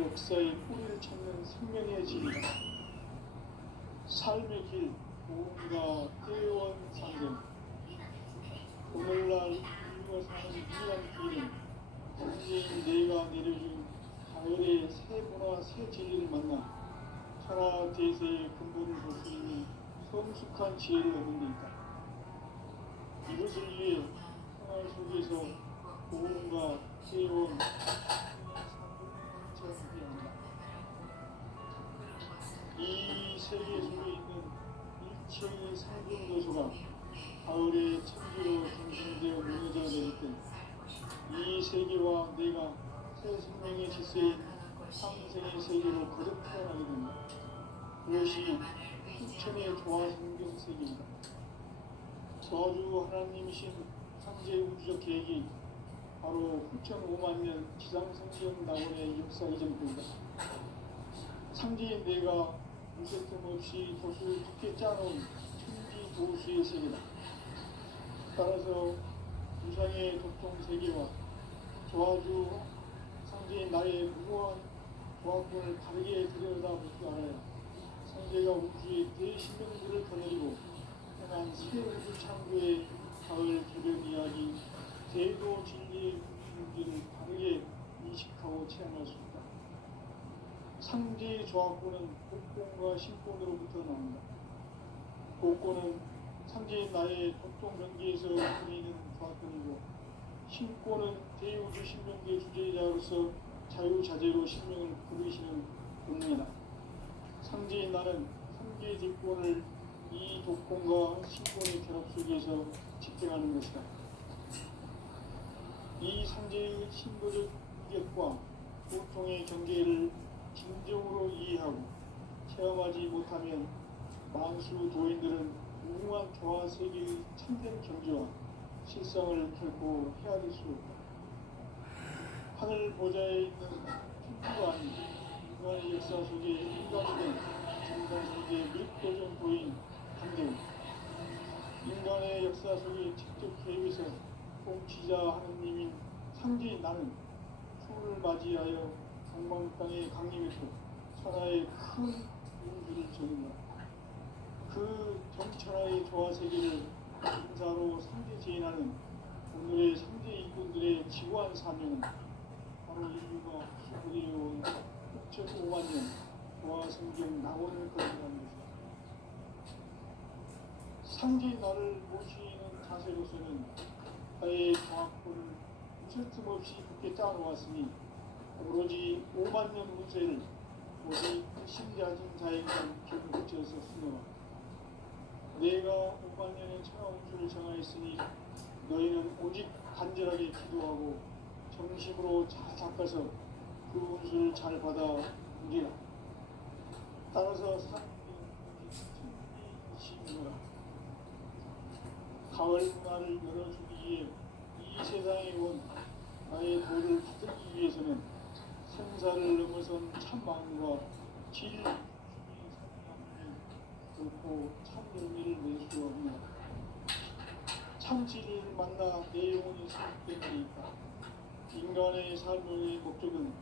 역사의 뿌리를 찾는 생명의 길이다. 삶의 길, 무언가 때원 상생. 오늘날 우리가 사는 유일한 길은 성지인 내가 내려준 가을의 새 문화 새 진리를 만나 천하 대세의 근본을 볼 수 있는 성숙한 지혜를 얻는 데 있다. 이것을 위해 생활 속에서 무언가 때원 이 세계 속에 있는 일체의 상징 요소가 가을의 천지로 중심되어 무너져 내릴 때 이 세계와 내가 새 생명의 질서인 상생의 세계로 거듭 태어나게 된다. 그것이 후천의 조화 성경 세계이다. 저주 하나님이신 상제 우주적 계획이 바로 후천 5만 년 지상성경 낙원의 역사 이전부이다. 상제인 내가 무색점 없이 도수를 깊게 짜놓은 천지 도수의 세계다. 따라서 우상의 독종 세계와 조화주 상제인 나의 무모한 조합권을 다르게 들여다볼 줄 알아야 상제가 우주의 대신명들을 거느리고 행한 새 우주 창조의 가을 개별 이야기 제도 진리의 문제를 다르게 인식하고 체험할 수 있다. 상제의 조합권은 복권과 신권으로부터 나온다. 복권은 상제인 나의 독종 경계에서 보이는 조합권이고 신권은 대우주 신명계 주제자로서 자유자재로 신명을 부르시는 본능이다. 상제인 나는 상계 뒷권을 이 독권과 신권의 결합 속에서 집행하는 것이다. 이 상제의 신도적 이격과 고통의 경계를 진정으로 이해하고 체험하지 못하면 만수 도인들은 무궁한 조화 세계의 참된 경지와 실상을 결코 헤아릴 수 없다. 하늘 보좌에 있는 천주가 아닌 인간의 역사 속에 인간이 된 정상 세계의 몇 정도인 한대우 인간의 역사 속에 직접 개입해서 통치자 하느님인 상제인 나는 추운을 맞이하여 강망 땅에 강림했고 천하의 큰 우주를 전한다. 그 전천하의 조화 세계를 인사로 상제 제인하는 오늘의 상제 일꾼들의 지구한 사명은 바로 인류가 수고해온 6,5만 년 조화 성경 낙원을 거듭하는 것이다. 상제인 나를 모시는 자세로서는 나의 조합권을 무슨 틈 없이 굳게 짜놓았으니 오로지 5만 년 운세를 오직 신자진 자에게만 기억을 붙여서 쓰노라. 내가 5만 년의 천하 운수를 정하였으니 너희는 오직 간절하게 기도하고 정심으로 잘 닦아서 그 운수를 잘 받아 누리라. 따라서 상인이시노라. 가을 문화를 열어주기 위해 이 세상에 온 나의 도를 받기 위해서는 생사를 넘어선 참 마음과 질 결코 참 의미를 낼 수 없는 참 진리를 만나 내 영혼이 승복된 일이다. 인간의 삶의 목적은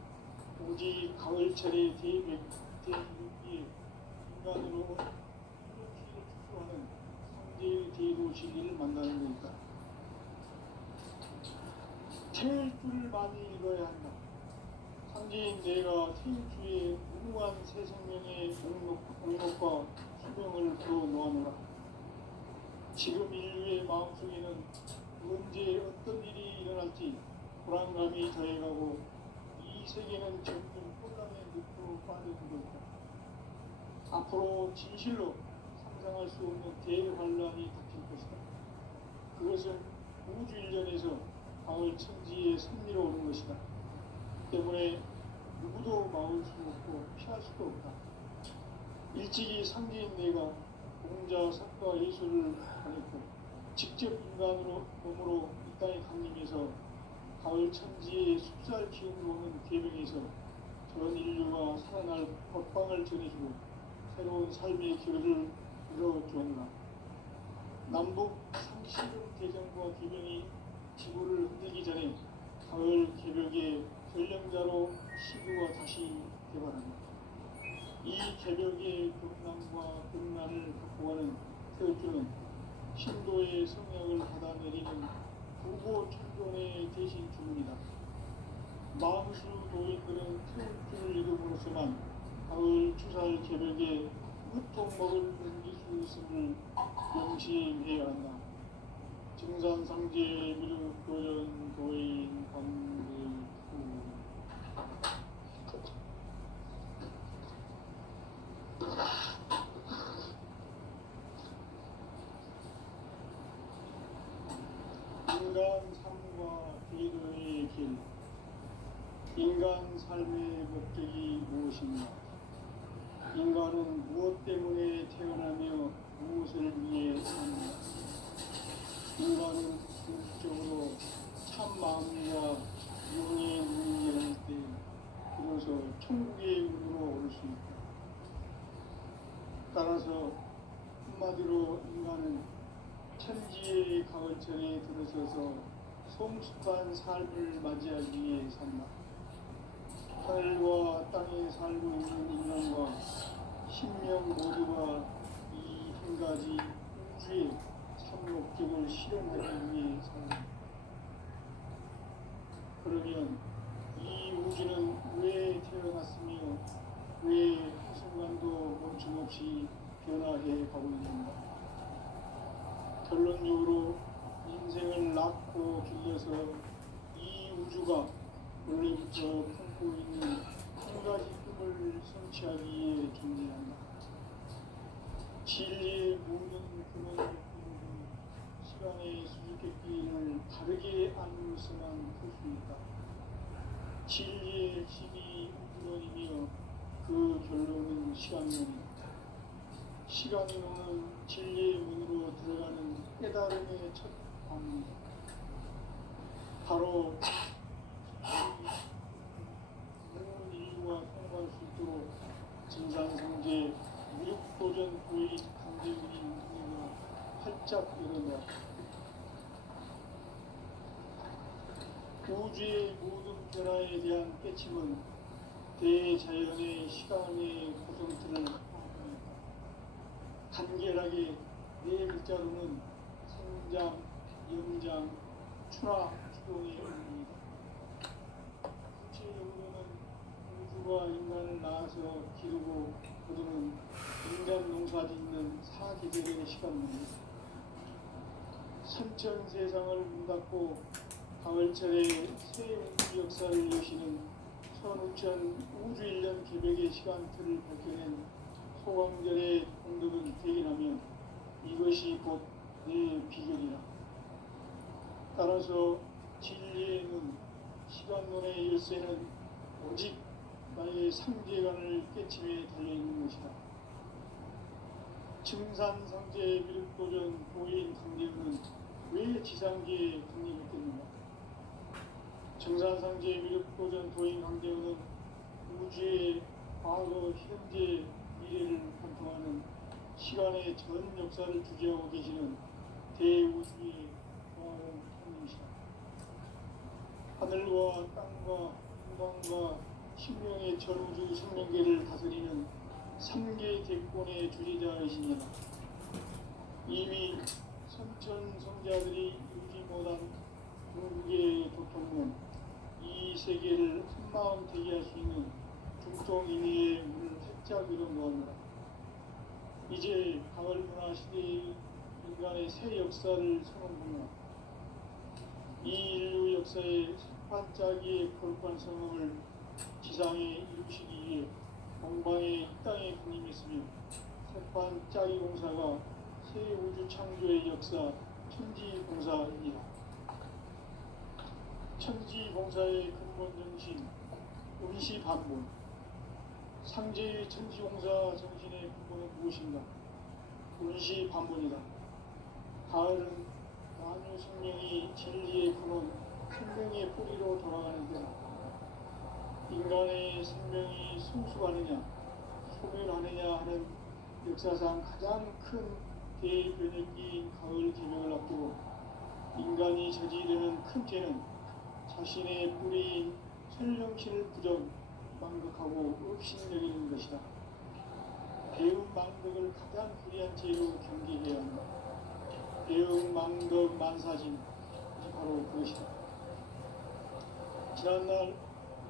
오직 가을철의 대백기에 인간으로 이렇게 추구하는 상제의 대도 진리를 만나는 것이다. 태일주를 많이 읽어야 한다. 상제인 내가 태일주의 무궁한 새 생명의 공목과 수명을 불어놓아노라. 지금 인류의 마음속에는 언제 어떤 일이 일어날지 불안감이 더해가고 이 세계는 점점 혼란의 늪으로 빠져들고 있다. 앞으로 진실로 상상할 수 없는 대환란이 닥칠 것이다. 그것은 우주 일전에서 가을 천지의 섭리로 오는 것이다. 때문에 누구도 막을 수 없고 피할 수도 없다. 일찍이 상제인 내가 공자, 석가, 예술을 보냈고 직접 인간으로 몸으로 이 땅에 강림해서 가을 천지의 숲살 기운으로 오는 계명에서 전 인류가 살아날 법방을 전해주고 새로운 삶의 길을 열어주었노라. 남북 상시름 대전과 계명이 지구를 흔들기 전에 가을 개벽의 전령자로 시구가 다시 개발합니다. 이 개벽의 극난과 극난을 극복하는 태극주는 신도의 성약을 받아내리는 부고 천존의 대신 주문이다. 마음수 도인들은 태극주를 이름으로서만 가을 추살 개벽에 무통 먹을 넘길 수 있음을 명심해야 한다. 증산상제 미륵도전 도인 관대후 인간 삶과 기도의 길. 인간 삶의 목적이 무엇인가? 인간은 무엇 때문에 태어나며 무엇을 위해 사는가? 인간은 궁극적으로 참 마음과 영의 눈이 열릴 때 비로소 천국의 문으로 올 수 있다. 따라서 한마디로 인간은 천지의 가을철에 들어서서 성숙한 삶을 맞이하기 위해 산다. 하늘과 땅에 살고 있는 인간과 신명 모두가 이 한 가지 우주의 참 목적을 실현하기 위해 산다. 그러면 이 우주는 왜 태어났으며 왜 한순간도 멈춤없이 변화해 가고 있는가? 결론적으로 인생을 낳고 길러서 이 우주가 원래부터 품고 있는 한 가지 꿈을 성취하기 위해 존재한다. 진리의 모든 근원을 이루는 시간의 수수께끼를 바르게 알면서만 풀 수 있다. 진리의 핵심이 우주론이며 그 결론은 시간론이다. 시간론은 진리의 문으로 들어가는 깨달음의 첫 방문이다. 바로 모든 인류가 통과할 수 있도록 증산상제 무력도전 도의 강제운인 문을 활짝 열어놓았다. 우주의 모든 변화에 대한 깨침은 대자연의 시간의 구성틀을 파악합니다. 간결하게 네 글자로는 성장, 연장, 추락, 추동의 의미입니다. 구체적으로는 우주가 인간을 낳아서 기르고 거두는 인간 농사 짓는 사계절의 시간입니다. 선천 세상을 문 닫고 가을철에 새 우주 역사를 여시는 선우천 우주 1년 개벽의 시간틀을 밝혀낸 소광절의 공덕은 대인하면 이것이 곧 내 비결이라. 따라서 진리의 눈, 시간론의 열쇠는 오직 나의 상제관을 깨침에 달려있는 것이다. 증산상제 미륵도전 도인 강제는 왜 지상계에 강림했겠는가? 증산상제 미륵도전 도인 강제는 우주의 과거, 현재, 미래를 관통하는 시간의 전 역사를 주재하고 계시는 대우주의 공화국 통일이시다. 하늘과 땅과 인간과 신명의 전우주 생명계를 다스리는 3개 대권의 주제자이시니라. 이미 선천 성자들이 이루지 못한 궁극의 도통문, 이 세계를 한마음 되게 할 수 있는 중통인의의 문을 활짝 열어놓았노라. 이제 가을 문화 시대의 인간의 새 역사를 선언하노라. 이 인류 역사의 반짝이의 거룩한 성음을 지상에 이루시기 위해 공방에 이 땅에 군림했으며 새반짝이 공사가 새 우주 창조의 역사 천지봉사입니다. 천지봉사의 근본 정신 음시반본. 상제의 천지봉사 정신의 근본은 무엇인가? 음시반본이다. 가을은 만유 생명이 진리의 근원, 생명의 뿌리로 돌아가는 때다. 인간의 생명이 성숙하느냐, 소멸하느냐 하는 역사상 가장 큰 대변혁기인 가을 개벽을 앞두고 인간이 저지르는 큰 죄는 자신의 뿌리인 선령신을 부정, 망극하고 업신여기는 것이다. 배움 망덕을 가장 불의한 죄로 경계해야 한다. 배움 망덕 만사진, 바로 그것이다. 지난날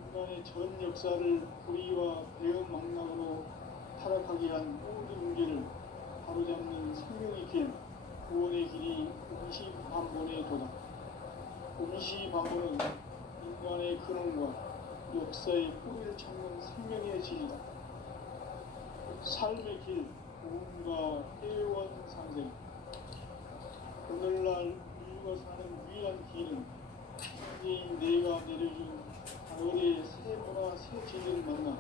인간의 전 역사를 불의와 배움 망락으로 타락하게 한 모든 문제를 바로잡는 생명의 길, 구원의 길이 임시반본의 도다. 임시반본은 인간의 근원과 역사의 뿌리를 찾는 생명의 진리다. 삶의 길, 구원과 회원 상생. 오늘날 인류가 사는 유일한 길은 천지인 내가 내려준 가을의 새 문화 새 진리를 만나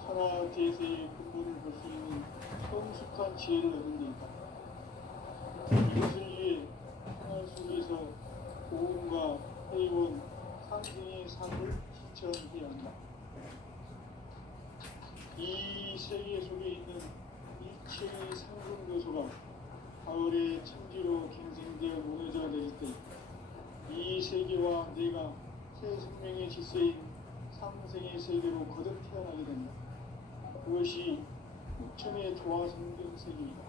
천하 대세의 근본을 볼 수 있는 성숙한 지혜를 얻는 데 있다. 이것을 위해 생활 속에서 고음과 회원, 상승의 삶을 실천해야 한다. 이 세계 속에 있는 일체의 상승 요소가 가을의 천지로 갱생되어 무너져 내릴 때 이 세계와 내가 새 생명의 질서인 상생의 세계로 거듭 태어나게 된다. 그것이 후천의 조화성경 세계이다.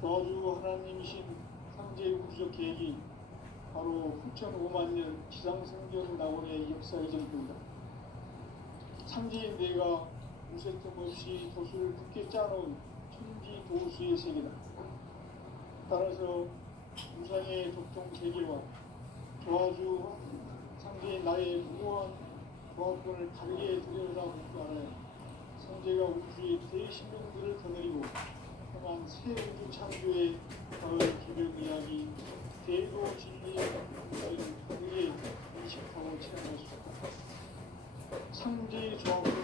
조화주 하나님이신 상제 우주적 계획이 바로 후천 5만 년 지상성경 낙원의 역사의 전부이다. 상제인 내가 무쇠뜸 없이 도수를 굳게 짜놓은 천지 도수의 세계다. 따라서 우상의 독종 세계와 조화주 상제인 나의 무모한 조합권을 다르게 들여다보고 알아야 상제가 우주의 대신명들을 거느리고 향한 새 우주 창조의 가을 기병 이야기 대도 진리의 우주를 다르게 인식하고 체험할 수 있다. 상제의 조합권은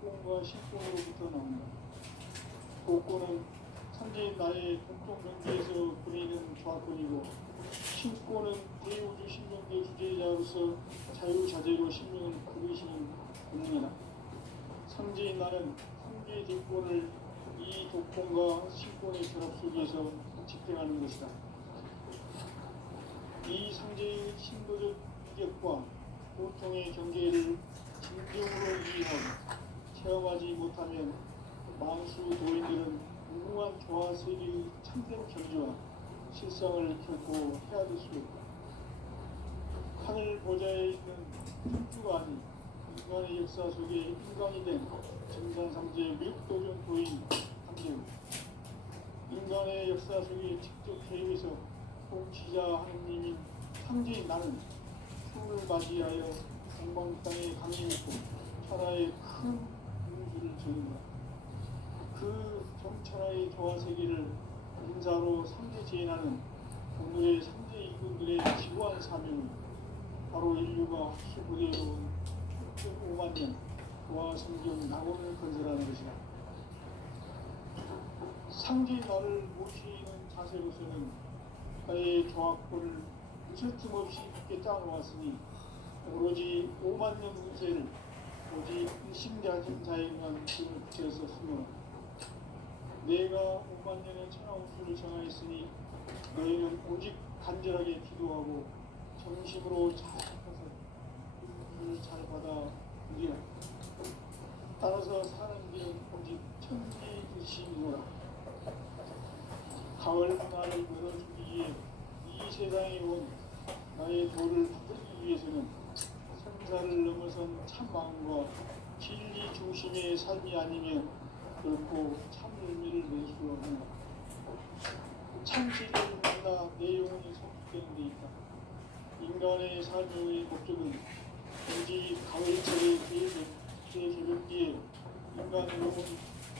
복권과 신권으로부터 나온다. 복권은 상제인 나의 독종 경계에서 부리는 조합권이고 신권은 대우주 신명계 주제자로서 자유자재로 신명을 부르시는 본능이다. 상제인 나는 상제의 대권을 이 독권과 신권의 결합 속에서 집행하는 것이다. 이 상제의 신도적 이격과 고통의 경계를 진정으로 이해하고 체험하지 못하면 만수 도인들은 무궁한 조화 세계의 참된 경지와 실상을 결코 헤아릴 수 없다. 하늘 보좌에 있는 천주가 아닌 인간의 역사 속에 인간이 된 정산상제 미륵도전 도인 한대우. 인간의 역사 속에 직접 개입해서 통치자 하느님인 상제인 나는 추을 맞이하여 동방 땅에 강이 있고 천하의 큰 우주를 지는다. 그 정천하의 조화 세계를 인사로 상제 제인하는 오늘의 상제 이군들의 지구한 사명은 바로 인류가 수부대해온 5만 년 조화 성경 낙원을 건설하는 것이다. 상제 나를 모시는 자세로서는 나의 조합권을 무쇠틈 없이 굳게 짜놓았으니 오로지 5만 년 운세를 오직 일심자진 자에만 힘을 붙여서 숨어 내가 5만 년의 천하우수를 정하였으니 너희는 오직 간절하게 기도하고 정심으로 잘 해서 은혜를 잘 받아 누리라. 따라서 사는 길은 오직 천지듯이노라. 가을 문화를 열어주기 위해 이 세상에 온 나의 도를 받기 위해서는 생사를 넘어선 참마음과 진리 중심의 삶이 아니면 결코 참 의미를 낼 수 없는 것. 참 진리를 만나 내 영혼이 성숙되는 데 있다. 인간의 삶의 목적은 오직 가을철의 대개벽기에 인간 영혼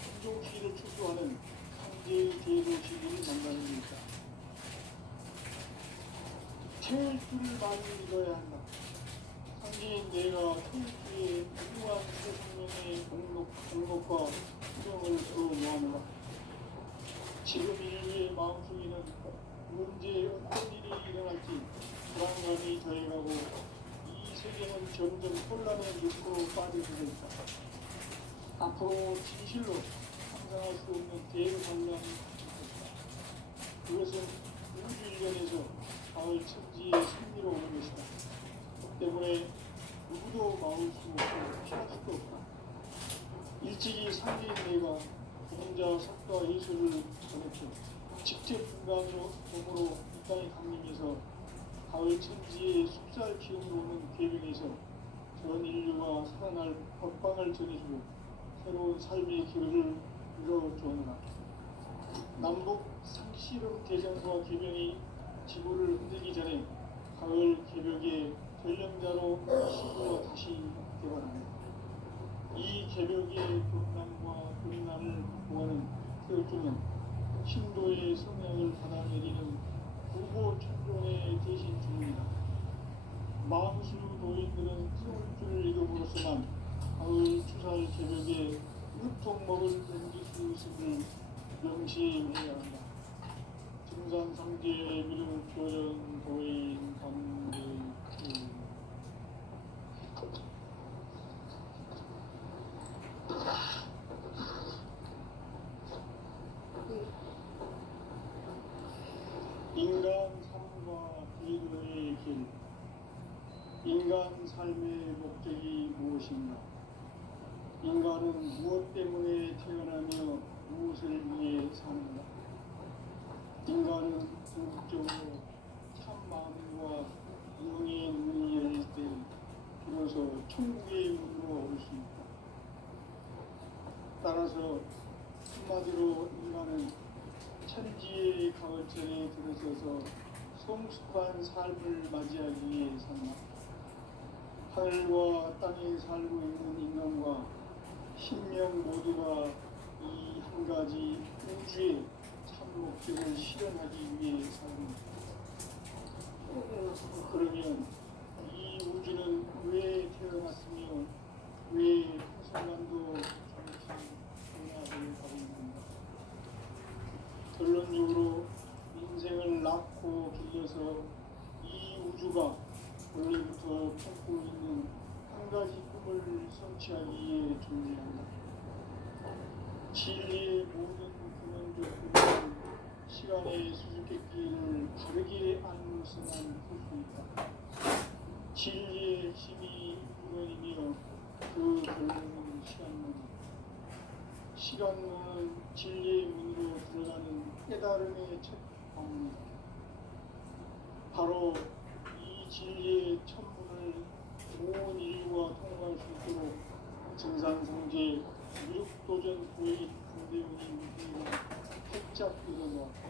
충종시를 추구하는 상제의 대도 진리를 만나는 데 있다. 태일주를 많이 믿어야 한다. 상제인 내가 태일주의 무궁한 새 생명의 공덕과 수명을 더모아노라. 지금 인류의 마음속에는 언제 어떤 일이 일어날지 불안감이 더해가고 이 세계는 점점 혼란의 늪으로 빠져들고 있다. 앞으로 진실로 상상할 수 없는 대환란이 있다. 그것은 우주 일변에서 가을 천지의 승리로 오는 것이다. 때문에 누구도 막을 수 없고 피할 수 일찍이 상계인 내가 공자 석가 예술을 전했죠. 직접 분간으로 몸으로 이 땅에 강림해서 가을 천지의 숲살 기운으로 오는 괴명에서 전 인류가 살아날 법방을 전해주고 새로운 삶의 기회를 이뤄주었노라. 남북 상씨름 대전과 개병이 지구를 흔들기 전에 가을 개벽의 전령자로 시부어 다시 개발합니다. 이 개벽의 불남과 불난을 극복하는 태울주는 신도의 성령을 받아내리는 부보 천존의 대신 주입니다. 마음수 도인들은 태울주를 읽음으로써만 가을 추살 개벽의 유통먹을 넘길 수 있음을 명시해야 한다. 증산상제 미륵 도전 도인 관계 인간 삶과 기도의 길. 인간 삶의 목적이 무엇인가? 인간은 무엇 때문에 태어나며 무엇을 위해 사는가? 인간은 궁극적으로 참 마음과 영의 눈이 열릴 때 비로소 천국의 문으로 올 수 있다. 따라서 한마디로 인간은 천지의 가을철에 들어서서 성숙한 삶을 맞이하기 위해 산다. 하늘과 땅에 살고 있는 인간과 신명 모두가 이 한 가지 우주의 참 목적을 실현하기 위해 삽니다. 그러면 이 우주는 왜 태어났으며 왜 한순간도 정치 변화를 하고 있는가? 결론적으로 인생을 낳고 길러서 이 우주가 원래부터 품고 있는 한 가지 꿈을 성취하기 위해 존재한다. 진리의 모든 근원적 꿈은 시간의 수수께끼를 바르게 알므로서만 풀 수 있다. 진리의 핵심이 근원이며 그 결론은 시간문이다. 시간문은 진리의 문으로 들어가는 깨달음의 첫 방문이다. 바로 이 진리의 천문을 온 인류가 통과할 수 있도록 증산상제 미륵도전 도의 강대원이 무대가 활짝 일어나왔다.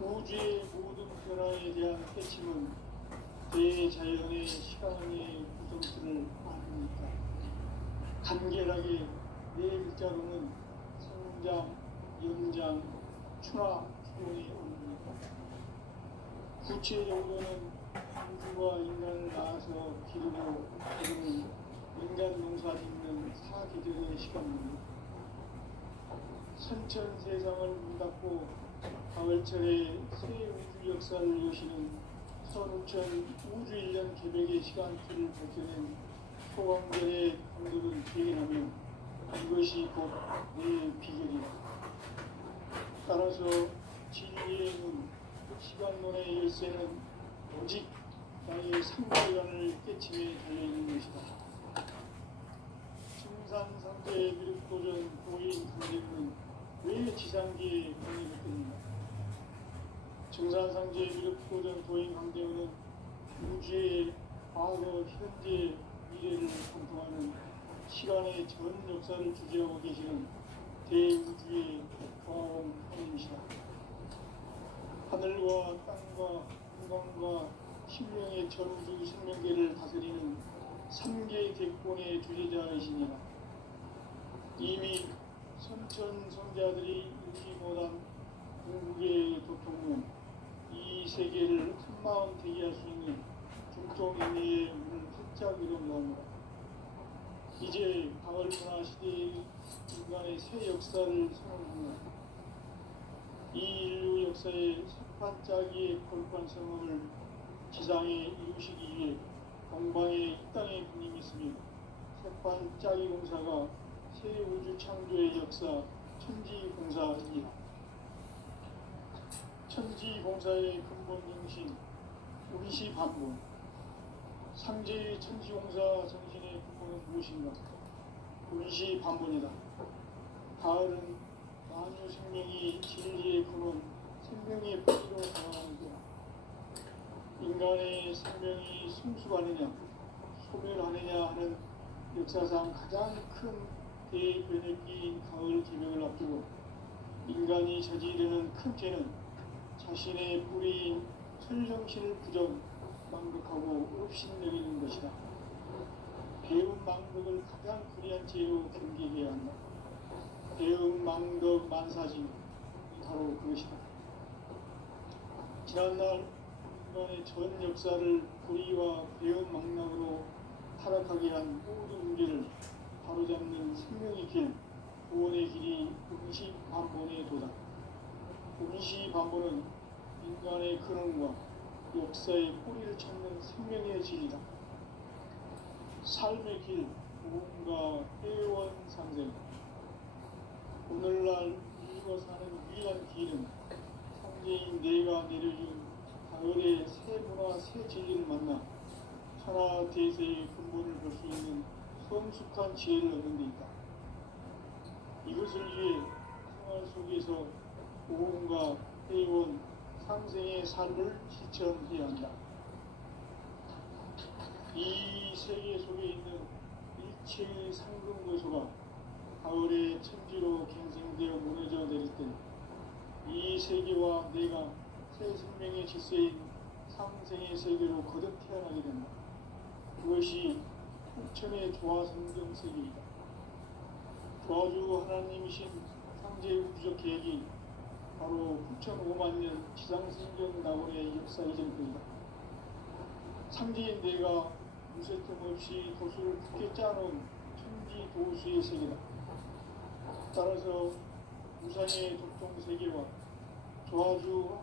우주의 모든 변화에 대한 핵심은 대자연의 시간의 구성틀을 아닙니까? 간결하게 네 글자로는 성장, 연장, 추나, 추동이 옵니다. 구체적으로는 우주가 인간을 낳아서 기르고 기르는 인간 농사 짓는 사계절의 시간입니다. 선천 세상을 문 닫고 가을철에 새 우주 역사를 여시는 선우천 우주 1년 개벽의 시간틀을 밝혀낸 소강전의 감독은 기억하면 이것이 곧 내 비결이다. 따라서 진리의 문, 시간론의 열쇠는 오직 나의 상대관을 깨침에 달려있는 것이다. 증산상제 미륵도전 도인 강제는 왜 지상계에 강의했습니까? 증산상제 미륵도전 도인 강제는 우주의 과거, 현재, 미래를 관통하는 시간의 전 역사를 주재하고 계시는 대우주의 과원 하나님이시다. 하늘과 땅과 공간과 신명의 전우주 생명계를 다스리는 3개 대권의 주제자이시니라. 이미 선천 성자들이 이루지 못한 궁극의 도통은 이 세계를 한마음 되게 할 수 있는 중통인의 문을 활짝 열어놓으므로 이제 가을 문화 시대의 인간의 새 역사를 선언합니다. 이 인류 역사의 석판짜기의 거룩한 성업을 지상에 이루시기 위해 동방의 이 땅에 군림했으며 석판짜기 공사가 새 우주 창조의 역사 천지공사입니다. 천지공사의 근본 정신, 운시 반문, 상제의 천지용사 정신의 근본은 무엇인가? 운시반본이다. 가을은 만유 생명이 진리의 근원, 생명의 뿌리로 다가가는 거야. 인간의 생명이 성숙하느냐, 소멸하느냐 하는 역사상 가장 큰 대변혁기인 가을 개명을 앞두고 인간이 저지르는 큰 죄는 자신의 뿌리인 천정신을 부정, 망극하고 업신여기는 것이다. 배움 망덕을 가장 불의한 죄로 경계해야 한다. 배움 망덕 만사진, 바로 그것이다. 지난날 인간의 전 역사를 불의와 배움 망락으로 타락하게 한 모든 문제를 바로잡는 생명의 길, 구원의 길이 운시반본에 도다. 운시반본은 인간의 근원과 역사의 뿌리를 찾는 생명의 진리다. 삶의 길, 무언가 회원 상생. 오늘날 우리가 사는 유일한 길은 상제인 내가 내려준 가을의 새 문화, 새 진리를 만나 천하 대세의 근본을 볼 수 있는 성숙한 지혜를 얻는 데 있다. 이것을 위해 생활 속에서 무언가 회원 상생의 삶을 실천해야 한다. 이 세계 속에 있는 일체의 상근고소가 가을의 천지로 갱생되어 무너져 내릴 때 이 세계와 내가 새 생명의 질서인 상생의 세계로 거듭 태어나게 된다. 그것이 풍천의 조화성경 세계이다. 조화주 하나님이신 상제 우주적 계획이 바로 9,500,000년 지상생경 낙원의 역사 이전입니다. 상제인 내가 무쇠틈 없이 도수를 굳게 짜놓은 천지 도수의 세계다. 따라서 우상의 독종 세계와 조화주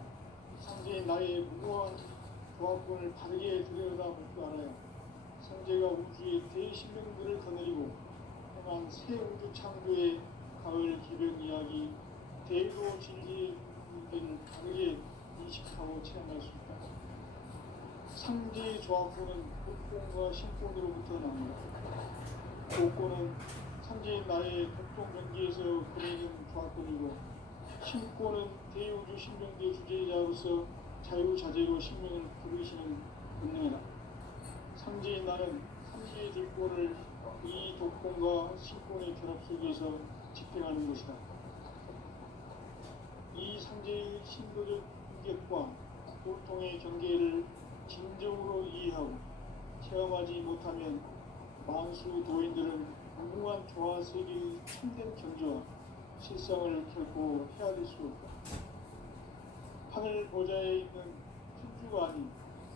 상제인 나의 무모한 조합권을 바르게 들여다볼 줄 알아야 상제가 우주의 대신명들을 거느리고 행한 새 우주 창조의 가을 기변 이야기 대도 진리의 문제를 바르게 인식하고 체험할 수 있다. 상제의 조합권은 복권과 신권으로부터 나옵니다. 복권은 상제인 나의 독종 경계에서 그리는 조합권이고 신권은 대우주 신명대 주제자로서 자유자재로 신명을 부르시는 본능이다. 상제인 나는 상제의 뒷권을 이 독권과 신권의 결합 속에서 집행하는 것이다. 이 상제의 신도적 인격과 고통의 경계를 진정으로 이해하고 체험하지 못하면 만수 도인들은 무궁한 조화 세계의 참된 경지와 실상을 결코 헤아릴 수 없다. 하늘 보좌에 있는 천주가 아닌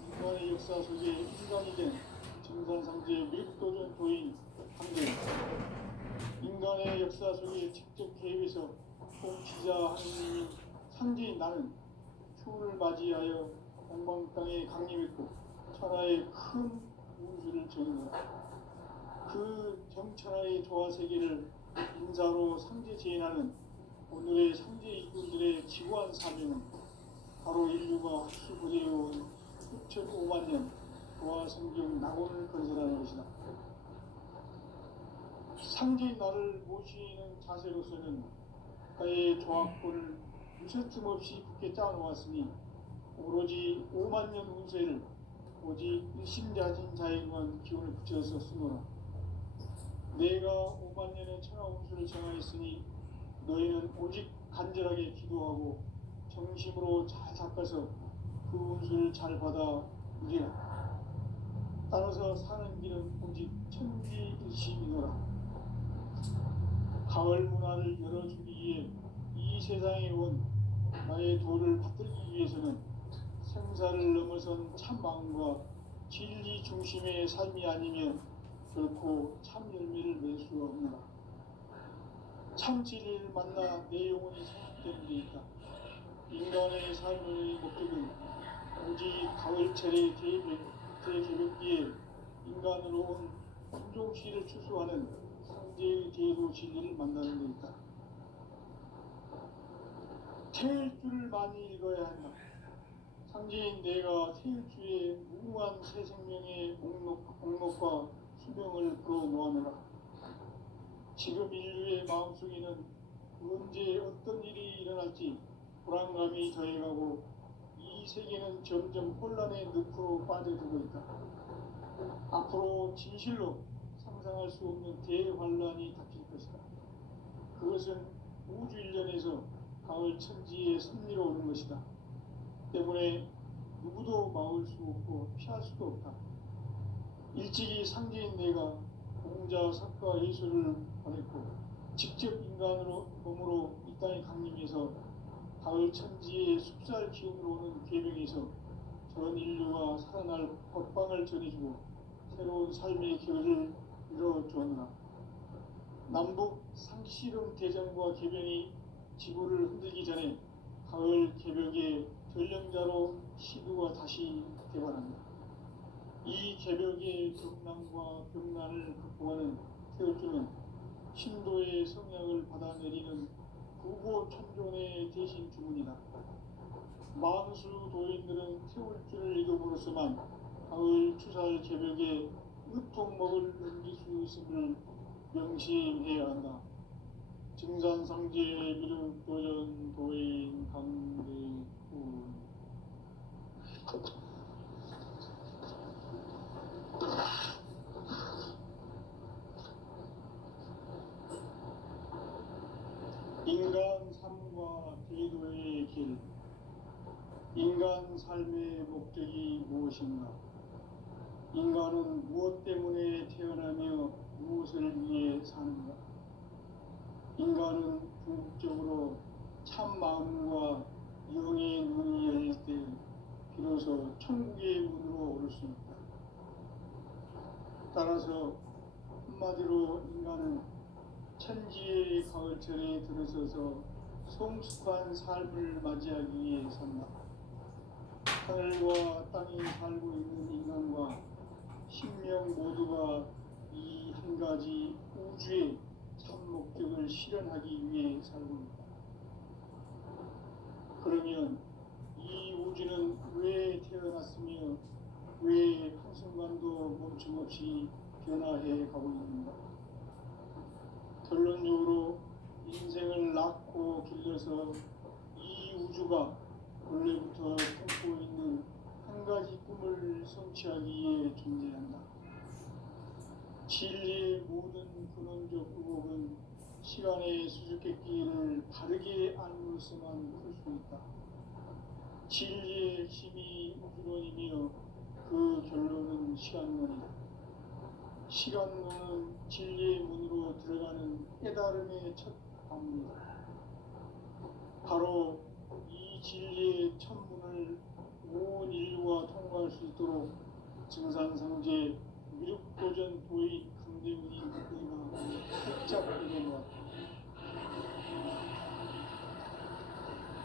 인간의 역사 속에 인간이 된 정산상제 밀도전 도인 상제, 인간의 역사 속에 직접 개입해서 통치자 하느님인 상제인 나는 추운을 맞이하여 동방 땅에 강림했고 천하의 큰 운수를 정했다. 그 정천하의 조화세계를 인사로 상제 재현하는 오늘의 상제 일꾼들의 지구한 사명은 바로 인류가 학수부대해온 6,500,000년 조화성경 낙원을 건설하는 것이다. 상제인 나를 모시는 자세로서는 나의 조합권을 무쇠틈 없이 굳게 짜놓았으니 오로지 50,000년 운세를 오직 일심자진 자에게만 기운을 붙여서 쓰노라. 내가 50,000년의 천하 운수를 정하였으니 너희는 오직 간절하게 기도하고 정심으로 잘 닦아서 그 운수를 잘 받아 누리라. 따라서 사는 길은 오직 천지일심이노라. 가을 문화를 열어주기 위해 이 세상에 온 나의 도를 받들기 위해서는 생사를 넘어선 참 마음과 진리 중심의 삶이 아니면 결코 참 열매를 맺을 수가 없노라. 참 진리를 만나 내 영혼이 성숙되는 데 있다. 인간의 삶의 목적은 오직 가을철의 대개벽기에 인간으로 온 인종시를 추수하는 상제의 제도 진리를 만나는 데 있다. 태일주를 많이 읽어야 한다. 상제인 내가 태일주의 무궁한 새 생명의 목록과 수명을 그어 놓아노라. 지금 인류의 마음속에는 언제 어떤 일이 일어날지 불안감이 더해가고 이 세계는 점점 혼란의 늪으로 빠져들고 있다. 앞으로 진실로 상상할 수 없는 대환란이 닥칠 것이다. 그것은 우주 일련에서 가을 천지의 섭리로 오는 것이다. 때문에 누구도 막을 수 없고 피할 수도 없다. 일찍이 상제인 내가 공자, 석가, 예수를 보냈고 직접 인간으로 몸으로 이 땅에 강림해서 가을 천지의 숲살 기운으로 오는 계명에서 전 인류가 살아날 법방을 전해주고 새로운 삶의 결을 이뤄주었노라. 남북 상씨름 대전과 개변이 지구를 흔들기 전에 가을 개벽의 전령자로 시두가 다시 개발한다. 이 개벽의 경난과 병난을 극복하는 태울주는 신도의 성약을 받아내리는 구보 천존의 대신 주문이다. 만수 도인들은 태울주를 이름으로서만 가을 추살 개벽에 으통먹을 넘길 수 있음을 명심해야 한다. 증산상제 미륵도전 도인 강대군. 인간 삶과 대도의 길. 인간 삶의 목적이 무엇인가? 인간은 무엇 때문에 태어나며 무엇을 위해 사는가? 인간은 궁극적으로 참 마음과 영의 눈이 열릴 때 비로소 천국의 문으로 오를 수 있다. 따라서 한마디로 인간은 천지의 가을철에 들어서서 성숙한 삶을 맞이하기 위해 산다. 하늘과 땅에 살고 있는 인간과 신명 모두가 이 한 가지 우주의 참 목적을 실현하기 위해 살고 있다. 그러면 이 우주는 왜 태어났으며 왜 한순간도 멈춤없이 변화해 가고 있는가? 결론적으로 인생을 낳고 길러서 이 우주가 원래부터 품고 있는 한 가지 꿈을 성취하기 위해 존재한다. 진리의 모든 근원적 의혹은 시간의 수수께끼를 바르게 알므로서만 풀 수 있다. 진리의 핵심이 우주론이며 그 결론은 시간론이다. 시간론은 진리의 문으로 들어가는 깨달음의 첫 방문이다. 바로 이 진리의 첫 문을 온 인류가 통과할 수 있도록 증산상제 미륵도전 도인 강대훈이 내가 살짝 이뤄놓았다.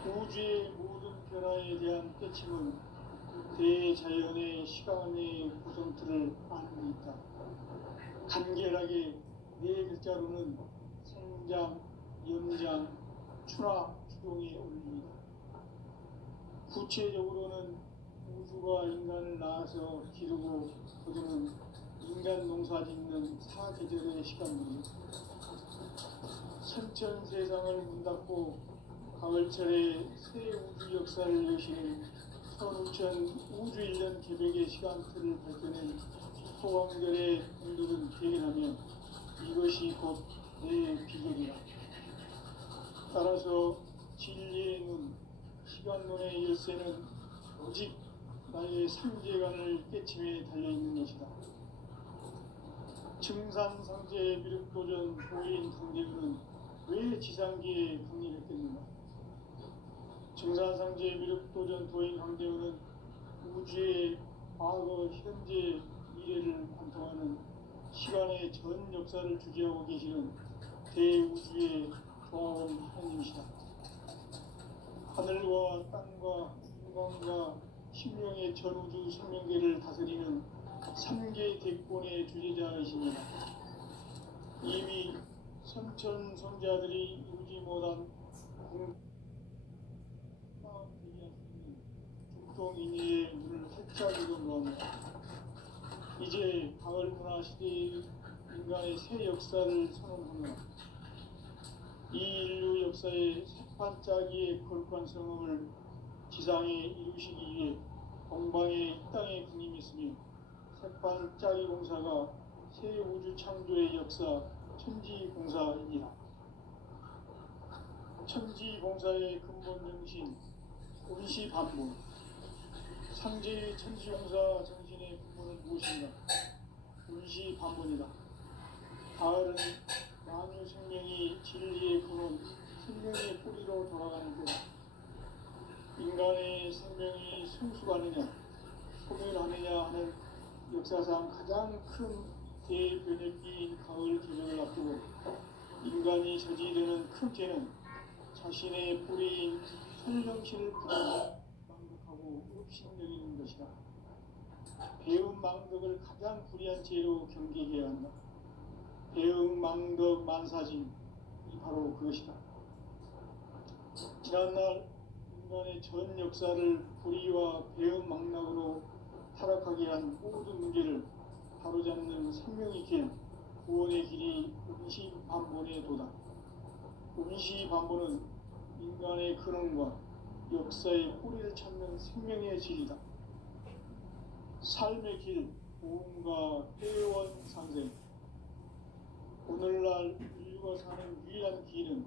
우주의 모든 변화에 대한 깨침은 대자연의 시간의 구성틀을 아는 데 있다. 간결하게 네 글자로는 생장, 연장, 추락, 추동에 올립니다. 구체적으로는 우주가 인간을 낳아서 기르고 거두는 인간 농사 짓는 사계절의 시간입니다. 선천 세상을 문 닫고 가을철에 새 우주 역사를 여시는 선우천 우주 1년 개벽의 시간틀을 밝혀낸 소강절의 분들은 대견하면 이것이 곧 내 비결이다. 따라서 진리의 눈, 시간론의 열쇠는 오직 나의 상제관을 깨침에 달려있는 것이다. 증산상제 미륵도전 도인 강대훈은 왜 지상기에 강림했겠는가? 증산상제 미륵도전 도인 강대훈은 우주의 과거, 현재, 미래를 관통하는 시간의 전 역사를 주재하고 계시는 대우주의 조화원 하나님이시다. 하늘과 땅과 인간과 신명의 전우주 생명계를 다스리는 3개 대권의 주제자이십니다. 이미 선천성자들이 이루지 못한 공부가 되게 할 수 있는 보통 인의의 눈을 활짝 열어놓았다. 이제 가을 문화 시대의 인간의 새 역사를 선언하며 이 인류 역사의 새반짝이의 거룩한 성음을 지상에 이루시기 위해 동방의 이 땅에 군림했으며 새반짝이 공사가 새 우주 창조의 역사 천지공사입니다. 천지공사의 근본 정신 운시반본. 상제의 천지공사 정신의 근본은 무엇인가? 운시반본이다. 가을은 만유 생명이 진리의 근원, 생명의 뿌리로 돌아가는 것. 인간의 생명이 성숙하느냐, 소멸하느냐 하는 역사상 가장 큰 대변혁기인 가을 계절을 앞두고 인간이 저지르는 큰 죄는 자신의 뿌리인 선정신을 부정하고 망독하고 업신여기는 것이다. 배움 망덕을 가장 불의한 죄로 경계해야 한다. 배움 망덕 만사진이 바로 그것이다. 지난날 인간의 전 역사를 불의와 배움 망락으로 타락하게 한 모든 문제를 바로잡는 생명의 길, 구원의 길이 운시반본의 도다. 운시반본은 인간의 근원과 역사의 뿌리를 찾는 생명의 질이다. 삶의 길, 보험과 회원 상생. 오늘날 인류가 사는 유일한 길은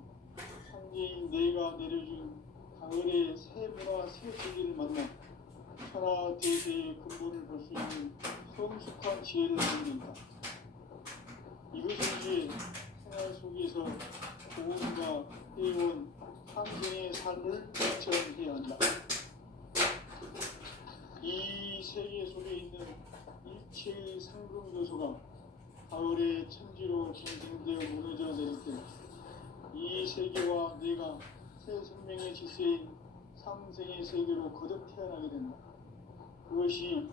상제인 내가 내려준 가을의 새 문화 새 진리를 만나 천하 대세의 근본을 볼 수 있는 성숙한 지혜를 가지고 있다. 이것인지 생활 속에서 보험과 회원, 상생의 삶을 실천해야 한다. 이 세계 속에 있는 일체의 상금 요소가 가을의 천지로 경생되어 무너져 내릴 때 이 세계와 내가 새 생명의 질서인 상생의 세계로 거듭 태어나게 된다. 그것이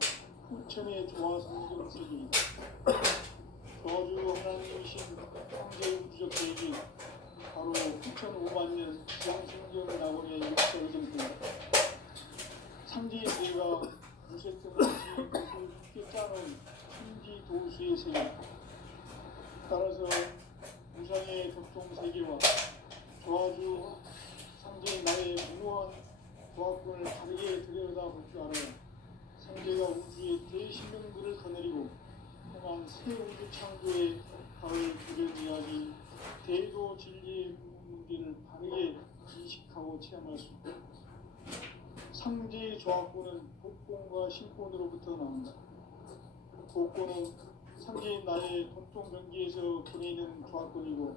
후천의 조화성경 세계이다. 저주 하나님이신 창조 우주적 계획이 바로 9,500년 지상생명 낙원의 역사를 정립한다. 상제의 세계가 무쇠등을 깊게 짜놓은 천지 도수의 세계. 따라서 무상의 격동 세계와 조화주 상제의 나의 무모한 조합권을 다르게 들여다볼 줄 알아야 상제가 우주의 대신명들을 거느리고 행한 새 우주 창조의 가을 구전 이야기 대도 진리의 문제를 바르게 인식하고 체험할 수 있다. 상제의 조합권은 복권과 신권으로부터 나온다. 복권은 상제의 나의 돈통 경기에서 보내는 조합권이고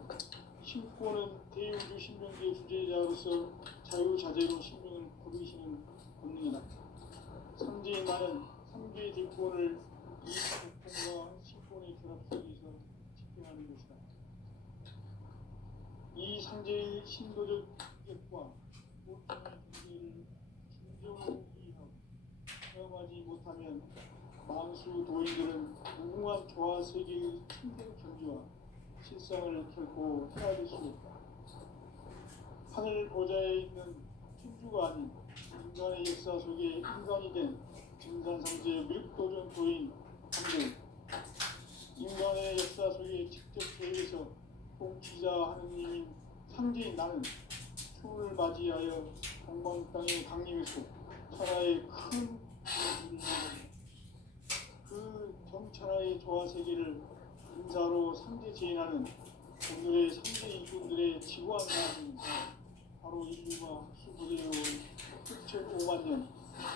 신권은 대우주 신명기의 주제자로서 자유자재로 신명을 부르시는 본능이다. 상제의 나는 3개의 뒷권을 이 복권과 신권의 결합 속에서 집행하는 것이다. 이 상제의 신도적 객과 보통의 경계를 진정으로 이해하고 체험하지 못하면 만수 도인들은 무궁한 조화 세계의 충분 경지와 실상을 결코 헤아릴 수 없다. 하늘 보좌에 있는 천주가 아닌 인간의 역사 속에 인간이 된 증산상제의 밀도전 도인 한들 인간의 역사 속에 직접 계획해서 통치자 하느님인 상제인 나는 추운을 맞이하여 동방 땅에 강림했고 천하의 큰 그 정천하의 조화 세계를 인사로 상제 제인하는 오늘의 상제 일꾼들의 지구한 나라는 바로 인류가 수부대로 6,500만 년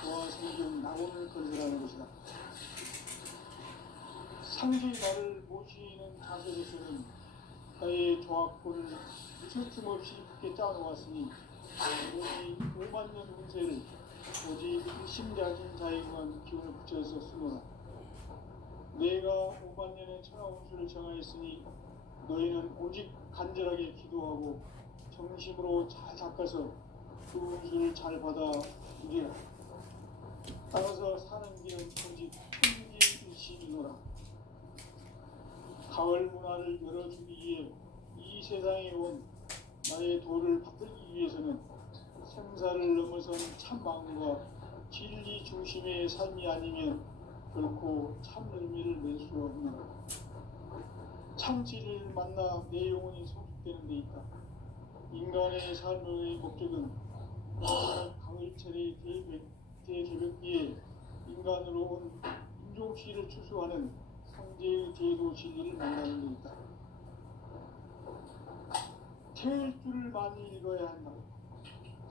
조화 세계의 낙원을 건설하는 것이다. 상제의 나를 모시는 자세로서는 나의 조합권을 무슨 없이 굳게 짜놓았으니 오직 5만 년 운세를 오직 일심자진 자에게만 기운을 붙여서 쓰노라. 내가 5만 년의 천하 운수를 정하였으니 너희는 오직 간절하게 기도하고 정심으로 잘 닦아서 그 운수를 잘 받아 누리라. 따라서 사는 길은 오직 천지일심이노라. 가을 문화를 열어주기 위해 이 세상에 온 나의 도를 받들기 위해서는 생사를 넘어선 참 마음과 진리 중심의 삶이 아니면 결코 참 의미를 낼 수 없는, 참 진리를 만나 내 영혼이 성숙되는 데 있다. 인간의 삶의 목적은 가을철의 대개벽기에 인간으로 온 인종시를 추수하는 상제의 제도 진리를 만나는 데 있다. 태일 줄을 많이 읽어야 한다.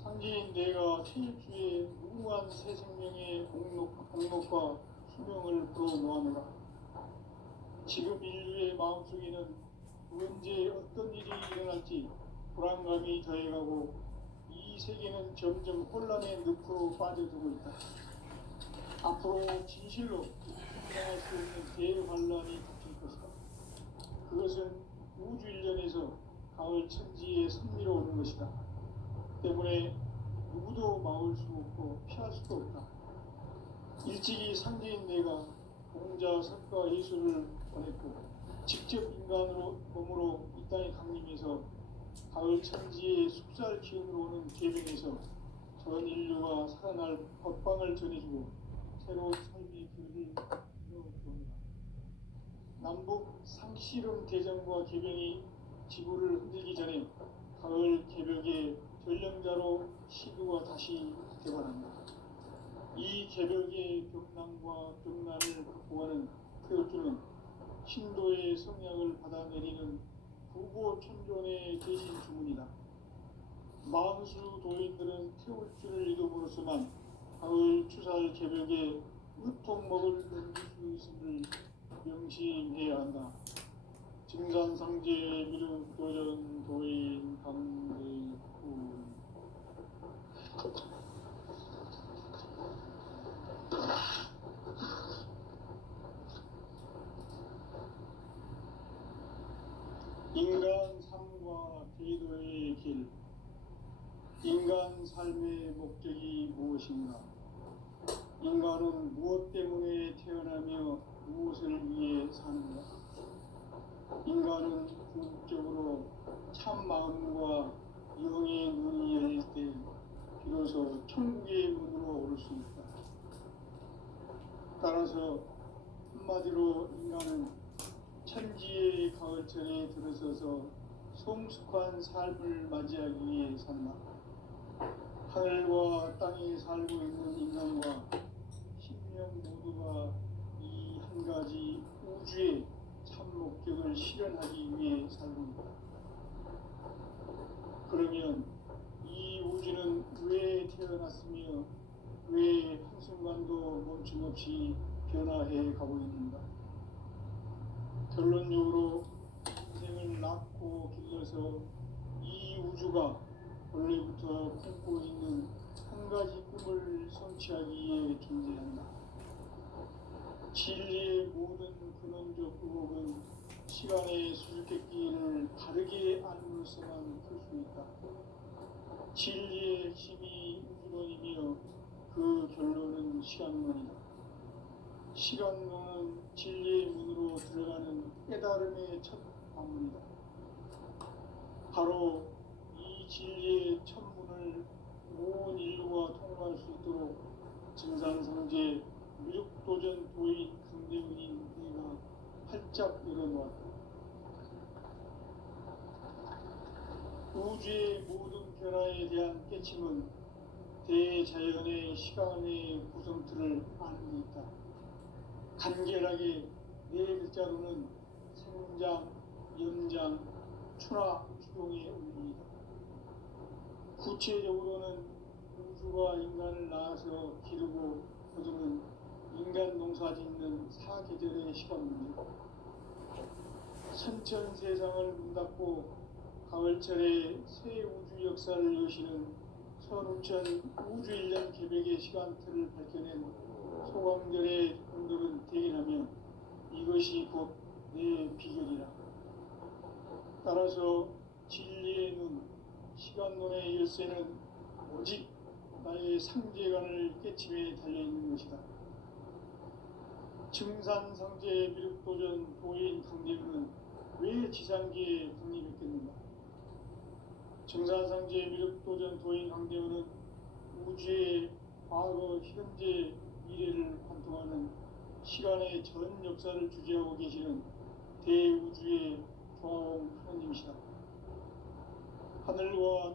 상제인 내가 태일주의 무궁한 새 생명의 공록과 수명을 불어놓아노라. 지금 인류의 마음속에는 언제 어떤 일이 일어날지 불안감이 더해가고 이 세계는 점점 혼란의 늪으로 빠져들고 있다. 앞으로 진실로 일어날 수 있는 대환란이 닥칠 것이다. 그것은 우주 일련에서 가을 천지의 섭리로 오는 것이다. 때문에 누구도 막을 수 없고 피할 수도 없다. 일찍이 상제인 내가 공자, 석가, 예수를 보냈고 직접 인간으로 몸으로 이 땅에 강림해서 가을 천지의 숲살 기운으로 오는 계명에서 전 인류가 살아날 법방을 전해주고 새로운 삶의 길을 열어줍니다. 남북 상씨름 대전과 개병이 지구를 흔들기 전에 가을 개벽의 전령자로 시구가 다시 개발합니다. 이 개벽의 벽난과 벽난을 극복하는 태울주는 신도의 성약을 받아내리는 부보천존의 대신 주문이다. 만수 도인들은 태울주를 이름으로서만 가을 추살 개벽에 으통먹을 넘길 수 있음을 명심해야 한다. 증산상제 미륵 도전 도인 강대구. 인간 삶과 제도의 길. 인간 삶의 목적이 무엇인가? 인간은 무엇 때문에 태어나며 무엇을 위해 사는가? 인간은 궁극적으로 참 마음과 영의 눈이 열릴 때 비로소 천국의 문으로 오를 수 있다. 따라서 한마디로 인간은 천지의 가을철에 들어서서 성숙한 삶을 맞이하기 위해 산다. 하늘과 땅에 살고 있는 인간과 신명 모두가 이 한 가지 우주의 참 목적을 실현하기 위해 살고 있다. 그러면 이 우주는 왜 태어났으며 왜 한순간도 멈춤없이 변화해 가고 있는가? 결론적으로 인생을 낳고 길러서 이 우주가 원래부터 품고 있는 한 가지 꿈을 성취하기 위해 존재한다. 진리의 모든 근원적 의혹은 시간의 수수께끼를 바르게 알므로서만 풀 수 있다. 진리의 핵심이 우주론이며 그 결론은 시간론이다. 시간론은 진리의 문으로 들어가는 깨달음의 첫 방문이다. 바로 이 진리의 첫 문을 온 인류가 통과할 수 있도록 증산상제 미륵도전 도인 강대문인 내가 활짝 열어놓았다. 우주의 모든 변화에 대한 깨침은 대자연의 시간의 구성틀을 아는 데 있다. 간결하게 네 글자로는 생장, 연장, 출하, 추동의 의미이다. 구체적으로는 우주가 인간을 낳아서 기르고 거두는 인간 농사 짓는 사계절의 시간 문제다. 선천 세상을 문 닫고 가을철에 새 우주 역사를 여시는 선우천 우주 1년 개벽의 시간틀을 밝혀낸 소광절의 공덕은 대인하며 이것이 곧 내 비결이라. 따라서 진리의 눈, 시간론의 열쇠는 오직 나의 상제관을 깨침에 달려있는 것이다. 증산상제 미륵도전 도인 강대문은 왜 지상계에 국립했겠는가? 증산상제 미륵도전 도인 강대문은 우주의 과거, 현재, 미래를 관통하는 시간의 전 역사를 주재하고 계시는 대우주의 조화홍 하느님이시다. 하늘과